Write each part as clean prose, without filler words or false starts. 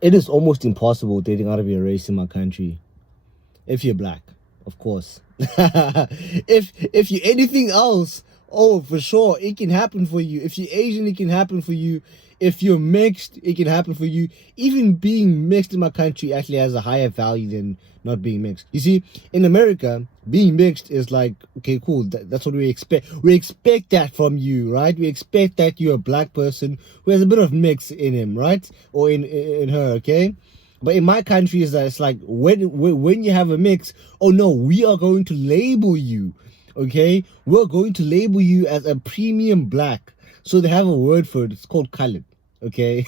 It is almost impossible dating out of your race in my country. If you're black, of course. If you're anything else, oh, for sure, it can happen for you. If you're Asian, it can happen for you. If you're mixed, it can happen for you. Even being mixed in my country actually has a higher value than not being mixed. You see, in America, being mixed is like, okay, cool. That's what we expect. We expect that from you, right? We expect that you're a black person who has a bit of mix in him, right? Or in her, okay? But in my country, is that it's like when you have a mix, oh no, we are going to label you, okay? We're going to label you as a premium black. So they have a word for it. It's called colored, okay?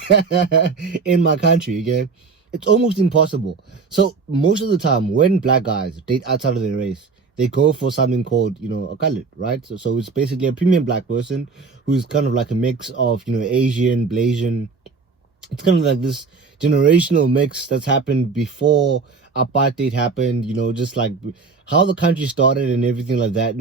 In my country, okay? It's almost impossible. So most of the time, when black guys date outside of their race, they go for something called, a colored, right? So it's basically a premium black person who's kind of like a mix of, Asian, Blasian. It's kind of like this generational mix that's happened before apartheid happened, just like how the country started and everything like that.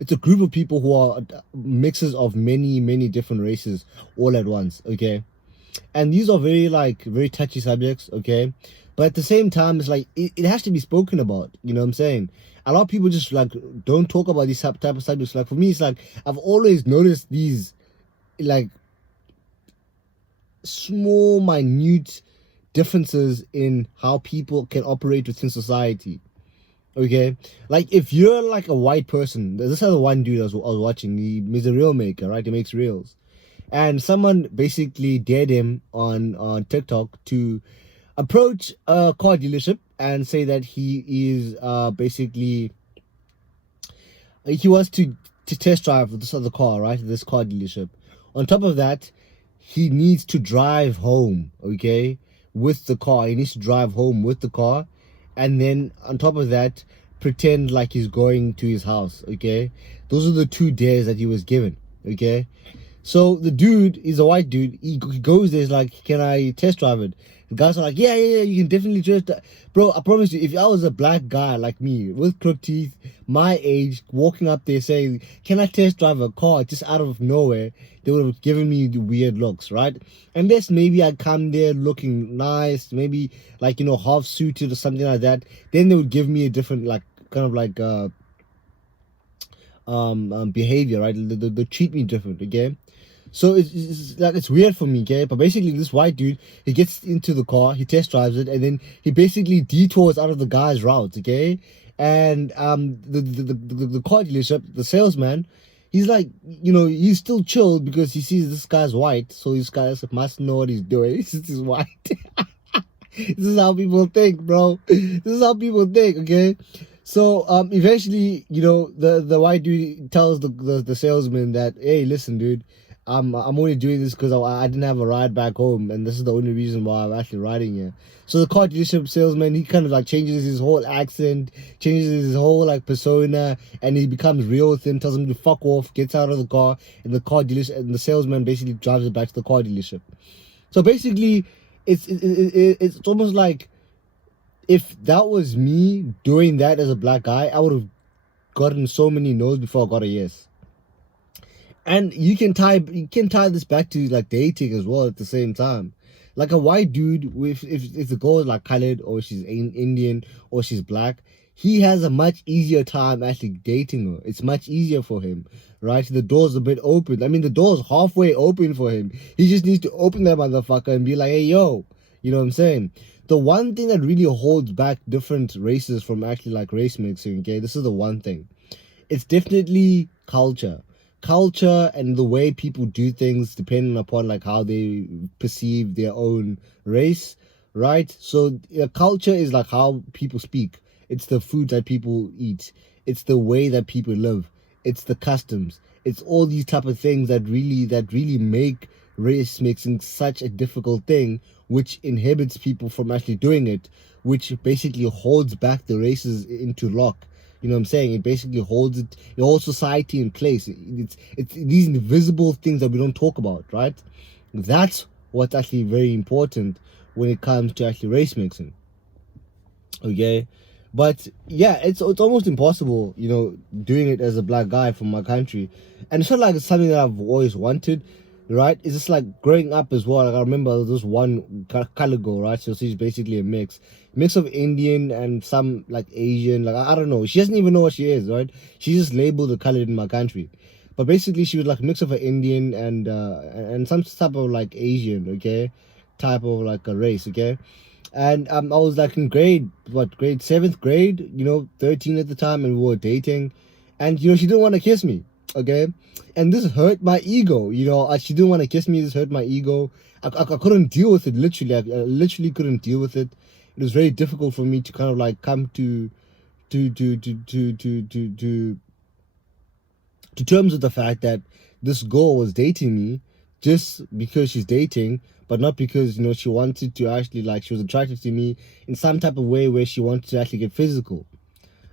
It's a group of people who are mixes of many different races all at once, okay? And these are very touchy subjects, okay? But at the same time, it's like it has to be spoken about, you know what I'm saying? A lot of people just like don't talk about these type of subjects. Like for me, it's like I've always noticed these like small, minute differences in how people can operate within society. Okay, like if you're like a white person, this other one dude I was watching. He's a reel maker, right? He makes reels, and someone basically dared him on TikTok to approach a car dealership and say that he is basically he wants to test drive this other car, right? This car dealership. On top of that, he needs to drive home, okay, with the car. He needs to drive home with the car, and then on top of that, pretend like he's going to his house, okay? Those are the 2 days that he was given, okay? So the dude is a white dude. He goes there, he's like, can I test drive it? The guys are like, yeah, you can definitely test. Bro, I promise you, if I was a black guy like me with crooked teeth, my age, walking up there saying, can I test drive a car just out of nowhere, they would have given me the weird looks, right? Unless maybe I come there looking nice, maybe like, half suited or something like that, then they would give me a different, like, kind of like, behavior, right? They treat me different, okay? So it's like it's weird for me, okay? But basically, this white dude, he gets into the car, he test drives it, and then he basically detours out of the guy's route, okay? And the car dealership, the salesman, he's like, he's still chilled because he sees this guy's white, so this guy must know what he's doing. He's white. This is how people think, bro. This is how people think, okay? So eventually, the white dude tells the salesman that, hey, listen, dude, I'm only doing this because I didn't have a ride back home, and this is the only reason why I'm actually riding here. So the car dealership salesman, he kind of like changes his whole accent, changes his whole like persona, and he becomes real with him, tells him to fuck off, gets out of the car, and the car dealership and the salesman basically drives it back to the car dealership. So basically, it's almost like if that was me doing that as a black guy, I would have gotten so many no's before I got a yes. And you can tie this back to like dating as well at the same time. Like a white dude, with if the girl is like colored or she's Indian or she's black, he has a much easier time actually dating her. It's much easier for him, right? The door's a bit open. I mean, the door's halfway open for him. He just needs to open that motherfucker and be like, hey, yo, you know what I'm saying? The one thing that really holds back different races from actually like race mixing, okay, this is the one thing. It's definitely culture and the way people do things depending upon like how they perceive their own race, right? So culture is like how people speak, it's the food that people eat, it's the way that people live, it's the customs, it's all these type of things that really make race mixing such a difficult thing, which inhibits people from actually doing it, which basically holds back the races into lock. You know what I'm saying? It basically holds the whole society in place. It's these invisible things that we don't talk about, right? That's what's actually very important when it comes to actually race mixing. Okay, but yeah, it's almost impossible, doing it as a black guy from my country, and it's not like it's something that I've always wanted. right? It's just like growing up as well. Like I remember this one color girl, right? So she's basically a mix of Indian and some like Asian. Like I don't know. She doesn't even know what she is, right? She just labeled the color in my country, but basically she was like a mix of an Indian and some type of like Asian, okay, type of like a race, okay. And I was like in grade 7th grade, 13 at the time, and we were dating, and she didn't want to kiss me, okay, and this hurt my ego. She didn't want to kiss me. This hurt my ego. I couldn't deal with it. Literally, I literally couldn't deal with it. It was very difficult for me to kind of like come to terms with the fact that this girl was dating me just because she's dating, but not because she wanted to actually, like, she was attracted to me in some type of way where she wanted to actually get physical.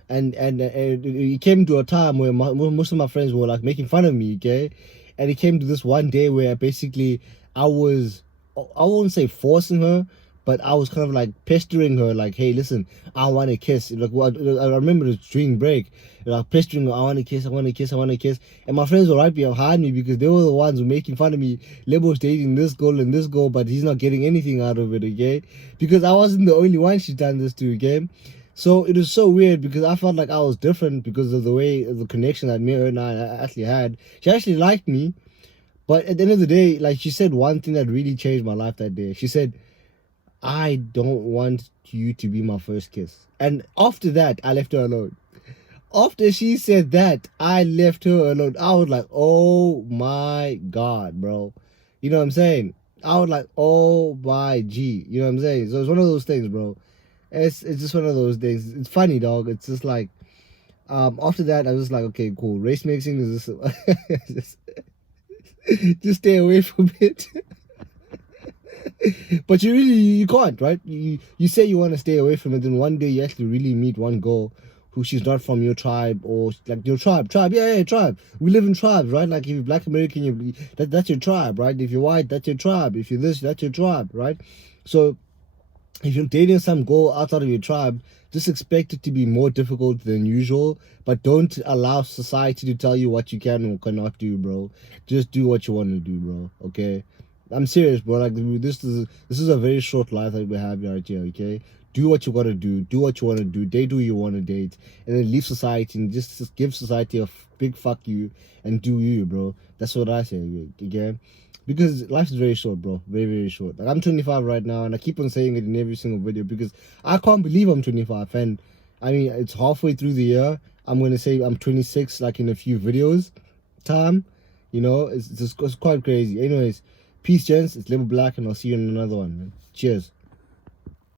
And it came to a time where most of my friends were like making fun of me, okay, and it came to this one day where basically I won't say forcing her, but I was kind of like pestering her, like, hey, listen, I want to kiss. Like, I remember it during break, like pestering her, I want to kiss, I want to kiss, I want to kiss. And my friends were right behind me because they were the ones who were making fun of me. Lebo's dating this girl and this girl, but he's not getting anything out of it, okay? Because I wasn't the only one she's done this to, okay? So it was so weird because I felt like I was different because of the way, the connection that me and I actually had. She actually liked me, but at the end of the day, like, she said one thing that really changed my life that day. She said, I don't want you to be my first kiss. And after that, I left her alone. After she said that, I left her alone. I was like, oh my God, bro. You know what I'm saying? I was like, oh my G. You know what I'm saying? So it's one of those things, bro. It's just one of those things. It's funny, dog. It's just like, after that, I was like, okay, cool. Race mixing is just, just stay away from it. But you can't, right? You say you want to stay away from it, then one day you actually really meet one girl who she's not from your tribe, or like your tribe. Yeah, tribe. We live in tribes, right? Like if you're Black American, that's your tribe, right? If you're white, that's your tribe. If you're this, that's your tribe, right? So if you're dating some girl outside of your tribe, just expect it to be more difficult than usual, but don't allow society to tell you what you can or cannot do, bro. Just do what you want to do, bro. Okay? I'm serious, bro. Like, this is a very short life that we have right here, okay? Do what you gotta do. Do what you want to do. Date who you want to date, and then leave society and just give society a big fuck you and do you, bro. That's what I say, okay? Because life is very short, bro. Very, very short. Like, I'm 25 right now, and I keep on saying it in every single video because I can't believe I'm 25. And I mean, it's halfway through the year. I'm gonna say I'm 26, like in a few videos time. It's quite crazy. Anyways, peace, gents. It's Lebo Black, and I'll see you in another one, man. Cheers.